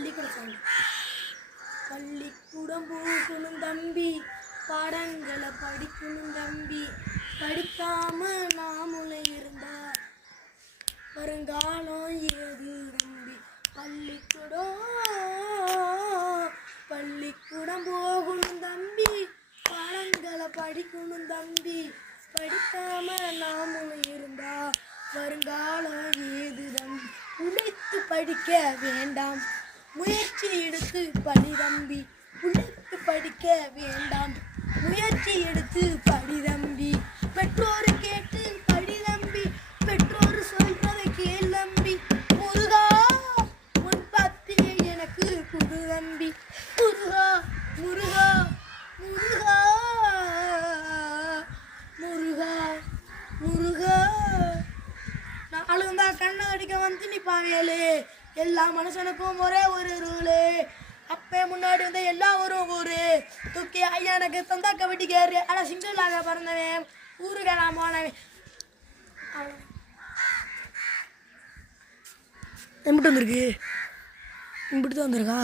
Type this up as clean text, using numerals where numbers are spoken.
பள்ளிக்கூடம் பள்ளிக்கூடம் போகணும் தம்பி, பாடங்களை படிக்கணும் தம்பி. படிக்காம நாமுல இருந்தா வருங்காலம் ஏது தம்பி. பள்ளிக்கூடம் போகணும் தம்பி, பாடங்களை படிக்கணும் தம்பி. படிக்காம நாமுல இருந்தா வருங்காலம் ஏது தம்பி. உழைத்து படிக்க வேண்டாம், முயற்சி எடுத்து படி தம்பி. உழைத்து படிக்க வேண்டாம், முயற்சி எடுத்து படி தம்பி. பெற்றோரை கேட்டு படி தம்பி, பெற்றோர் சொல்றதை கேள் தம்பி. முருகா உன் பத்தியை எனக்கு குடு தம்பி. முருகா முருகா முருகா முருகா முருகா. நாளும் தான் கண்ணை அடிக்க வந்து நிற்பாங்களே, எல்லா மனுஷனுக்கும் ஒரே ஒரு ரூலு. அப்பே முன்னாடி வந்து எல்லாரும் ஊரு தூக்கி ஐயா எனக்கு தந்தா கபடிக்காரு. ஆனால் சிங்கிளாக பிறந்தவன் ஊருக்கு நான் போனவன். எம்பிட்டு வந்திருக்கு, இம்பிட்டு தான் வந்திருக்கா.